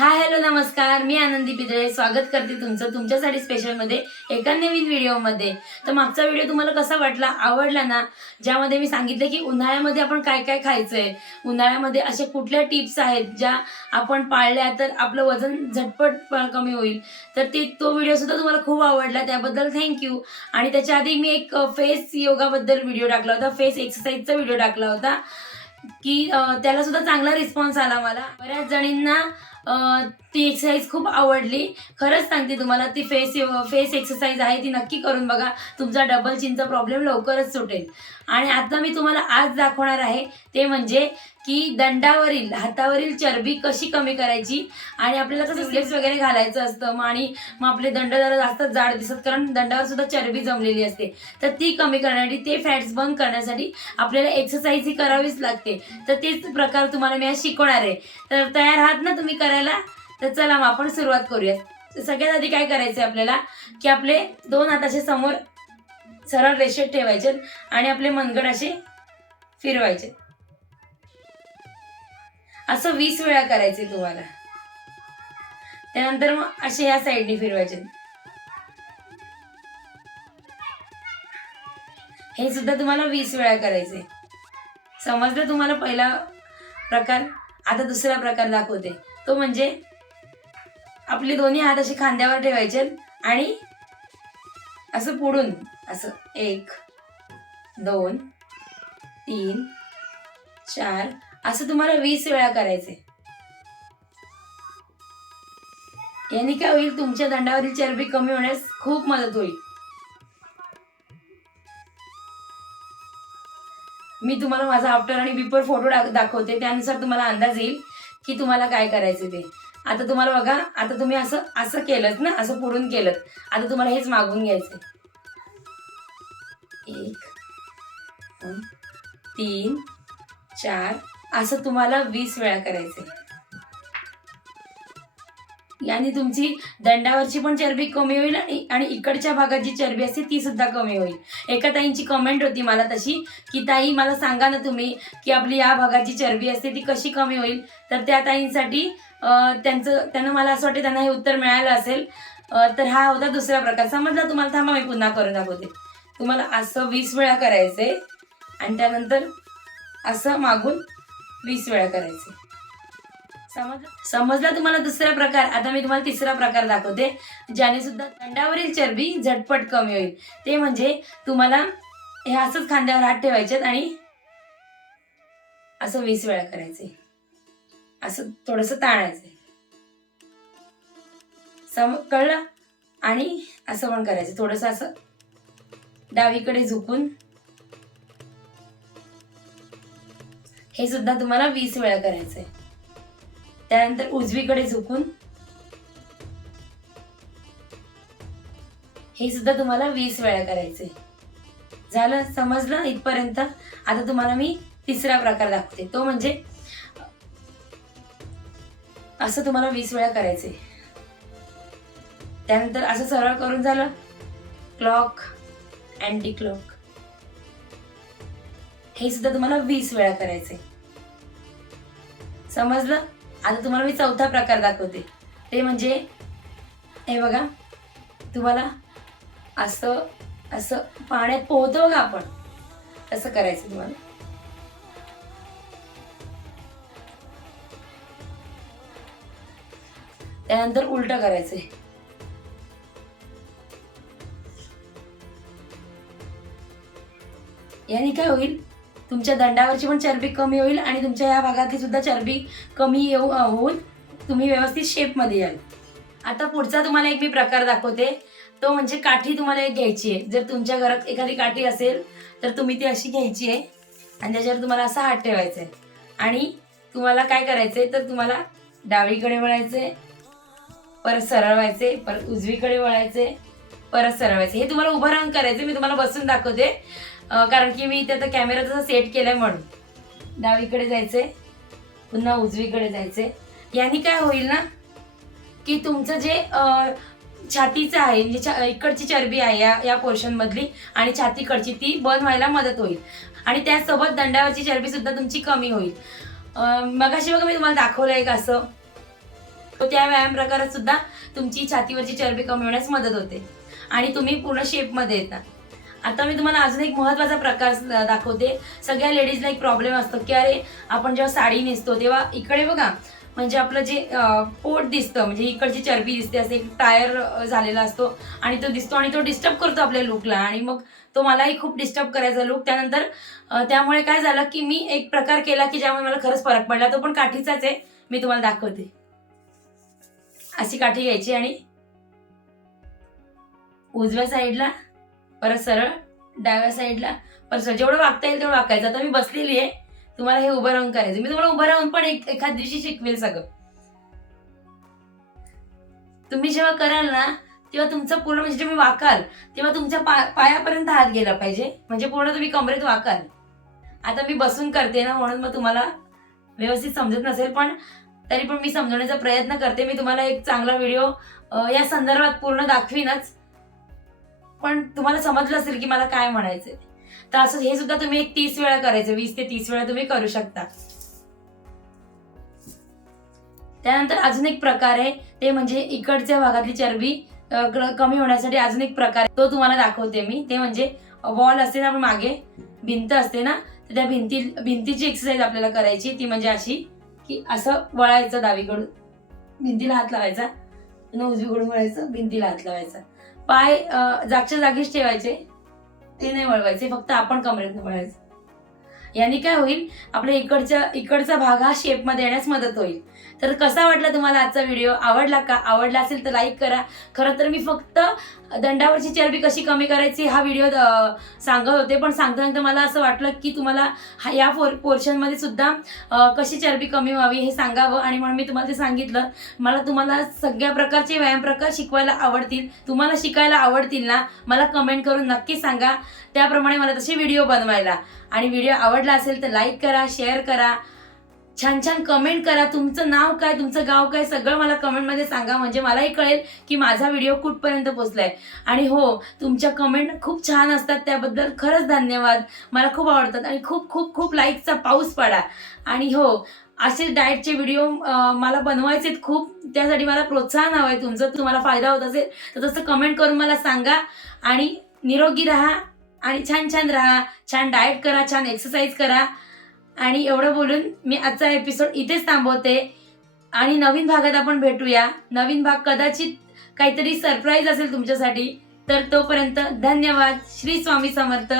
Hi hello नमस्कार. मी आनंदी पिदळे स्वागत करते तुमचं तुमच्यासाठी स्पेशलमध्ये एका नवीन व्हिडिओमध्ये तर मागचा व्हिडिओ तुम्हाला कसा वाटला? आवडला ना? ज्यामध्ये मी सांगितलं की उन्हाळ्यामध्ये आपण काय काय खायचंय? उन्हाळ्यामध्ये अशा कुठल्या टिप्स आहेत ज्या आपण पाळल्या तर आपलं वजन झटपट कमी होईल? तर ते तो व्हिडिओ सुद्धा तुम्हाला खूप आवडला. त्याबद्दल थँक्यू आणि त्याच्या आधी मी एक फेस योगाबद्दल व्हिडिओ टाकला होता. फेस एक्सरसाइजचा व्हिडिओ टाकला होता. की त्याला सुद्धा चांगला रिस्पॉन्स आला मला. बऱ्याच जणींना ती एक्सरसाइज खूप आवडली. खरंच सांगते तुम्हाला ती फेस फेस एक्सरसाइज आहे ती नक्की करून बघा. तुमचा डबल चिनचा प्रॉब्लेम लवकरच सुटेल. आणि आता मी तुम्हाला आज दाखवणार आहे ते म्हणजे की दंडावरील हातावरील चरबी कशी कमी करायची? आणि आपल्याला कसं स्लिप्स वगैरे घालायचं असतं मग आणि मग आपले दंड जरा जास्त जाड दिसत कारण दंडावर सुद्धा चरबी जमलेली असते. तर ती कमी करण्यासाठी ते फॅट्स बंद करण्यासाठी आपल्याला एक्सरसाइज ही करावीच लागते. तर तेच प्रकार तुम्हाला मी आज शिकवणार आहे. तर तयार आहात ना तुम्ही करायला? तर चला मग आपण सुरुवात करूया सगळ्यात आधी काय करायचं आपल्याला? की आपले दोन हाताचे समोर सरळ रेषेत ठेवायचे आणि आपले मनगड असे फिरवायचे असं वीस वेळा करायचे तुम्हाला. त्यानंतर मग असे या साईडने फिरवायचे. हे सुद्धा तुम्हाला वीस वेळा करायचे. समजलं तुम्हाला पहिला प्रकार? आता दुसरा प्रकार दाखवते. तो म्हणजे आपले दोन्ही हात असे खांद्यावर ठेवायचे आणि असं पुढून असं एक दोन तीन चार असं तुम्हाला वीस वेळा करायचंय. याने काय होईल तुमच्या दंडावरील चरबी कमी होण्यास खूप मदत होईल. मी तुम्हाला माझा आफ्टर आणि बिफोर फोटो दाखवते त्यानुसार तुम्हाला अंदाज येईल की तुम्हाला काय करायचं ते. आता तुम्हाला बघा आता तुम्ही असं असं केलं ना असं पुढून केलं आता तुम्हाला हेच मागून घ्यायचं एक तीन चार असं तुम्हाला वीस वेळा करायचंय. याने तुमची दंडावरची पण चरबी कमी होईल आणि इकडच्या भागात जी चरबी असते ती सुद्धा कमी होईल. एका ताईंची कमेंट होती मला तशी की ताई मला सांगा ना तुम्ही की आपली या भागाची चरबी असते ती कशी कमी होईल? तर त्या ताईंसाठी त्यांचं त्यांना मला असं वाटतं त्यांना हे उत्तर मिळालं असेल. तर हा होता दुसरा प्रकार. समजला तुम्हाला? थांबा मी पुन्हा करून दाखवते. तुम्हाला असं वीस वेळा करायचंय आणि त्यानंतर असं मागून वीस वेळा करायचे. समजलं? समजला तुम्हाला दुसरा प्रकार? आता मी तुम्हाला तिसरा प्रकार दाखवते. ज्याने सुद्धा दंडावरील चरबी झटपट कमी होईल. ते म्हणजे तुम्हाला हे असंच खांद्यावर हात ठेवायचे आणि असं वीस वेळा करायचे. असं थोडस ताणायचं सम कळलं? आणि असं पण करायचं. थोडस असं डावीकडे झुकून हे सुद्धा तुम्हाला वीस वेळा करायचंय. त्यानंतर उजवीकडे झुकून हे सुद्धा तुम्हाला वीस वेळा करायचे झालं समजलं इथपर्यंत? आता तुम्हाला मी तिसरा प्रकार दाखवते. तो म्हणजे असं तुम्हाला वीस वेळा करायचे त्यानंतर असं सरळ करून झालं. क्लॉक अँटी क्लॉक हे सुद्धा तुम्हाला वीस वेळा करायचे समजलं? आता तुम्हाला मी चौथा प्रकार दाखवते. ते म्हणजे हे बघा तुम्हाला असं असं पाण्यात पोहतो का आपण? तसं करायचं तुम्हाला. त्यानंतर उलट करायचंय याने काय होईल? तुमच्या दंडावरची पण चरबी कमी होईल आणि तुमच्या या भागातली सुद्धा चरबी कमी येऊ होऊन तुम्ही व्यवस्थित शेपमध्ये याल. आता पुढचा तुम्हाला एक मी प्रकार दाखवते. तो म्हणजे काठी तुम्हाला एक घ्यायची आहे. जर तुमच्या घरात एखादी काठी असेल तर तुम्ही ती अशी घ्यायची आहे. आणि त्याच्यावर तुम्हाला असा हात ठेवायचा आहे. आणि तुम्हाला काय करायचंय तर तुम्हाला डावीकडे वळायचे परत सरळ व्हायचे परत उजवीकडे वळायचे परत सरळ व्हायचे हे तुम्हाला उभं राहून करायचे मी तुम्हाला बसून दाखवते. कारण की मी त्याचा कॅमेरा तसा सेट केलाय म्हणून. डावीकडे जायचे पुन्हा उजवीकडे जायचे यांनी काय होईल ना की तुमचं जे छातीचं आहे म्हणजे छा- इकडची चरबी आहे या या पोर्शन मधली आणि छातीकडची ती बंद व्हायला मदत होईल. आणि त्यासोबत दंडावरची चरबी सुद्धा तुमची कमी होईल. मगाशी बघा मी तुम्हाला दाखवलं एक असं. तो त्या व्यायाम प्रकारात सुद्धा तुमची छातीवरची चरबी कमी होण्यास मदत होते. आणि तुम्ही पूर्ण शेपमध्ये येता. आता मी तुम्हाला अजून एक महत्त्वाचा प्रकार दाखवते. सगळ्या लेडीजला एक प्रॉब्लेम असतो की अरे आपण जेव्हा साडी नेसतो तेव्हा इकडे बघा म्हणजे आपलं जे पोट दिसतं म्हणजे इकडची चरबी दिसते असं एक टायर झालेला असतो आणि तो दिसतो आणि तो डिस्टर्ब करतो आपल्या लुकला आणि मग तो मलाही खूप डिस्टर्ब करायचा लुक त्यानंतर त्यामुळे काय झालं की मी एक प्रकार केला की ज्यामुळे मला खरंच फरक पडला. तो पण काठीचाच आहे. मी तुम्हाला दाखवते. अशी काठी घ्यायची आणि उजव्या साईडला परत सरळ डाव्या साईडला परत सरळ जेवढं वागता येईल तेवढं वाकायचं आता मी बसलेली आहे. तुम्हाला हे उभं राहून करायचं. मी तुम्हाला उभं राहून पण एक एखाद दिवशी शिकवेल सगळं. तुम्ही जेव्हा कराल ना तेव्हा तुमचं पूर्ण म्हणजे तुम्ही वाकाल तेव्हा तुमच्या पा पायापर्यंत हात गेला पाहिजे. म्हणजे पूर्ण तुम्ही कमरेत वाकाल. आता मी बसून करते ना म्हणून मग तुम्हाला व्यवस्थित समजत नसेल पण तरी पण मी समजवण्याचा प्रयत्न करते. मी तुम्हाला एक चांगला व्हिडिओ या संदर्भात पूर्ण दाखवीनच. पण तुम्हाला समजलं असेल की मला काय म्हणायचंय. तर असं हे सुद्धा तुम्ही एक तीस वेळा करायचं वीस ते तीस वेळा तुम्ही करू शकता. त्यानंतर अजून एक प्रकार आहे ते म्हणजे इकडच्या भागातली चरबी कमी होण्यासाठी अजून एक प्रकार आहे. तो तुम्हाला दाखवते मी. ते म्हणजे वॉल असते ना मागे भिंत असते ना तर त्या भिंती भिंतीची एक्सरसाइज आपल्याला करायची. ती म्हणजे अशी की असं वळायचं डावीकडून. भिंतीला हात लावायचा उजवीकडून वळायचं भिंतीला हात लावायचा. पाय जागच्या जागीच ठेवायचे. ते नाही वळवायचे फक्त आपण कमरेत वळायचं याने काय होईल? आपल्या इकडच्या इकडचा भाग हा शेपमध्ये येण्यास मदत होईल. तर कसा वाटला तुम्हाला आजचा व्हिडिओ आवडला का? आवडला असेल तर लाईक करा. खरं तर मी फक्त दंडावरची चरबी कशी कमी करायची हा व्हिडिओ सांगत होते. पण सांगता सांगता मला असं वाटलं की तुम्हाला हा या पोर पोर्शनमध्ये सुद्धा कशी चरबी कमी व्हावी हे सांगावं. आणि म्हणून मी तुम्हाला ते सांगितलं. मला तुम्हाला सगळ्या प्रकारचे व्यायाम प्रकार शिकवायला आवडतील. तुम्हाला शिकायला आवडतील ना? मला कमेंट करून नक्की सांगा. त्याप्रमाणे मला तसे व्हिडिओ बनवायला. आणि व्हिडिओ आवडला असेल तर लाईक करा शेअर करा. छान छान कमेंट करा. तुमचं नाव काय तुमचं गाव काय सगळं मला कमेंटमध्ये सांगा. म्हणजे मलाही कळेल की माझा व्हिडिओ कुठपर्यंत पोहोचलाय आणि हो तुमच्या कमेंट खूप छान असतात. त्याबद्दल खरंच धन्यवाद. मला खूप आवडतात. आणि खूप खूप खूप लाईकचा पाऊस पडा. आणि हो असे डाएटचे व्हिडिओ मला बनवायचे आहेत खूप. त्यासाठी मला प्रोत्साहन हवं आहे तुमचं तुम्हाला फायदा होत असेल तर तसं कमेंट करून मला सांगा. आणि निरोगी राहा. आणि छान छान राहा छान डाएट करा छान एक्सरसाइज करा. आणि एवढं बोलून मी आजचा एपिसोड इथेच थांबवते. आणि नवीन भागात आपण भेटूया. नवीन भाग कदाचित काहीतरी सरप्राईज असेल तुमच्यासाठी. तर तोपर्यंत धन्यवाद. श्री स्वामी समर्थ.